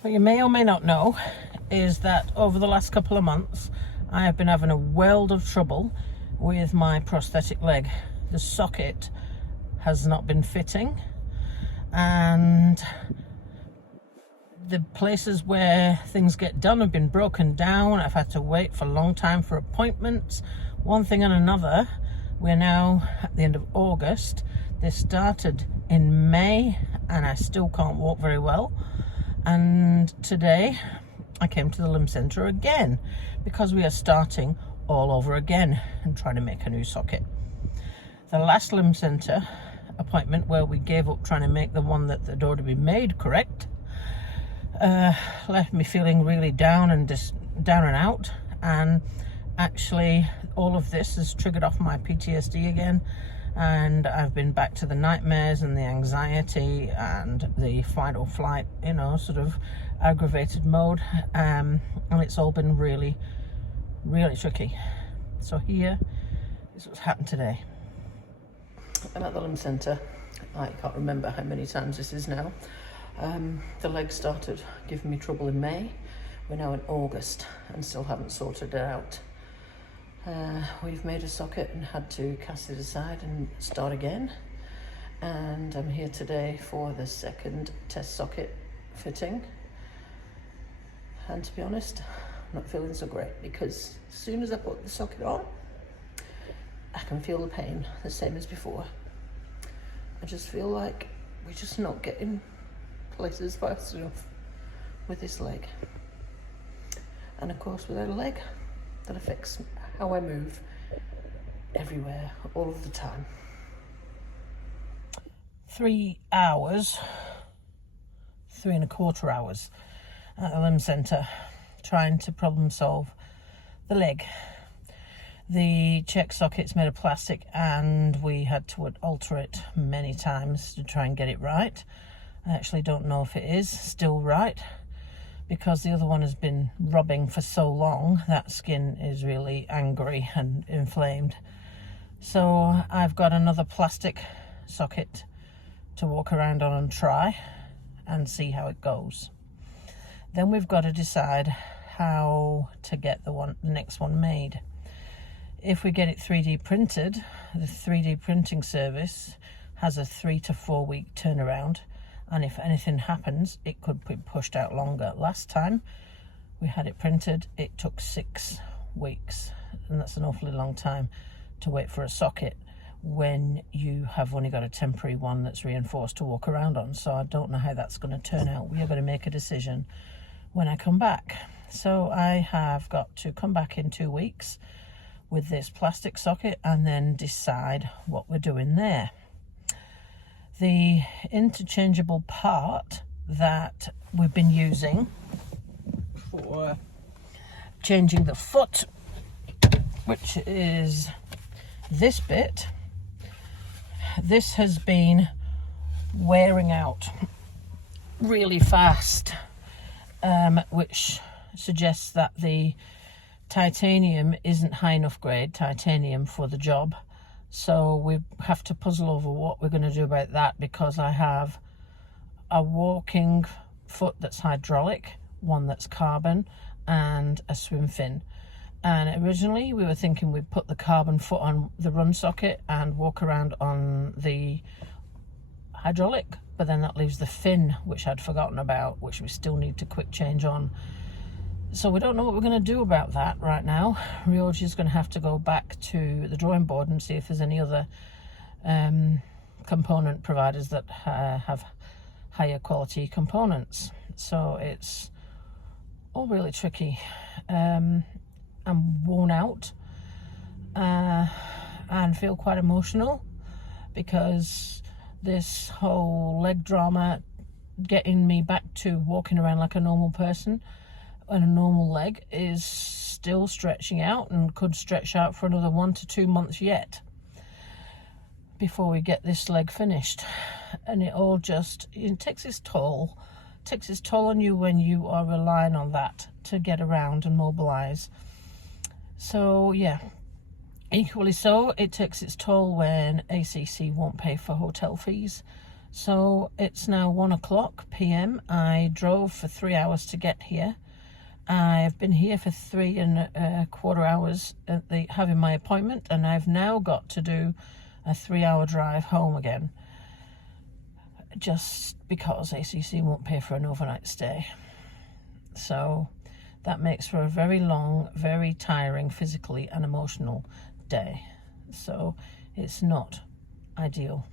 What you may or may not know is that over the last couple of months I have been having a world of trouble with my prosthetic leg. The socket has not been fitting, and the places where things get done have been broken down. I've had to wait for a long time for appointments, one thing and another. We're now at the end of August. This started in May and I still can't walk very well. And today I came to the limb centre again because we are starting all over again and trying to make a new socket. The last limb centre appointment, where we gave up trying to make the one that had already been made correct, left me feeling really down and out, and actually all of this has triggered off my PTSD again, and I've been back to the nightmares and the anxiety and the fight or flight, sort of aggravated mode, and it's all been really tricky. So here is what's happened today. I'm at the limb centre. I can't remember how many times this is now. The leg started giving me trouble in May. We're now in August and still haven't sorted it out. We've made a socket and had to cast it aside and start again. And I'm here today for the second test socket fitting. And to be honest, I'm not feeling so great, because as soon as I put the socket on, I can feel the pain the same as before. I just feel like we're just not getting places fast enough with this leg. And of course, without a leg, that affects how I move everywhere, all of the time. 3 hours, 3.25 hours at the limb centre trying to problem solve the leg. The check socket's made of plastic and we had to alter it many times to try and get it right. I actually don't know if it is still right, because the other one has been rubbing for so long that skin is really angry and inflamed. So I've got another plastic socket to walk around on and try and see how it goes. Then we've got to decide how to get the next one made. If we get it 3D printed, the 3D printing service has a 3 to 4 week turnaround, and if anything happens, it could be pushed out longer. Last time we had it printed, it took 6 weeks, and that's an awfully long time to wait for a socket when you have only got a temporary one that's reinforced to walk around on. So I don't know how that's going to turn out. We are going to make a decision when I come back. So I have got to come back in 2 weeks with this plastic socket and then decide what we're doing there. The interchangeable part that we've been using for changing the foot, which is this bit, this has been wearing out really fast, which suggests that the titanium isn't high enough grade titanium for the job. So we have to puzzle over what we're going to do about that, because I have a walking foot that's hydraulic, one that's carbon, and a swim fin. And originally we were thinking we'd put the carbon foot on the run socket and walk around on the hydraulic, but then that leaves the fin, which I'd forgotten about, which we still need to quick change on. So we don't know what we're going to do about that right now. Ryoji's going to have to go back to the drawing board and see if there's any other component providers that have higher quality components. So it's all really tricky. I'm worn out and feel quite emotional, because this whole leg drama, getting me back to walking around like a normal person and a normal leg, is still stretching out and could stretch out for another 1 to 2 months yet before we get this leg finished. And it all just, it takes its toll on you when you are relying on that to get around and mobilize. So yeah, equally so, it takes its toll when ACC won't pay for hotel fees So it's now 1 p.m. I drove for 3 hours to get here. I've been here for 3.25 hours having my appointment, and I've now got to do a 3-hour drive home again, just because ACC won't pay for an overnight stay. So that makes for a very long, very tiring physically and emotional day. So it's not ideal.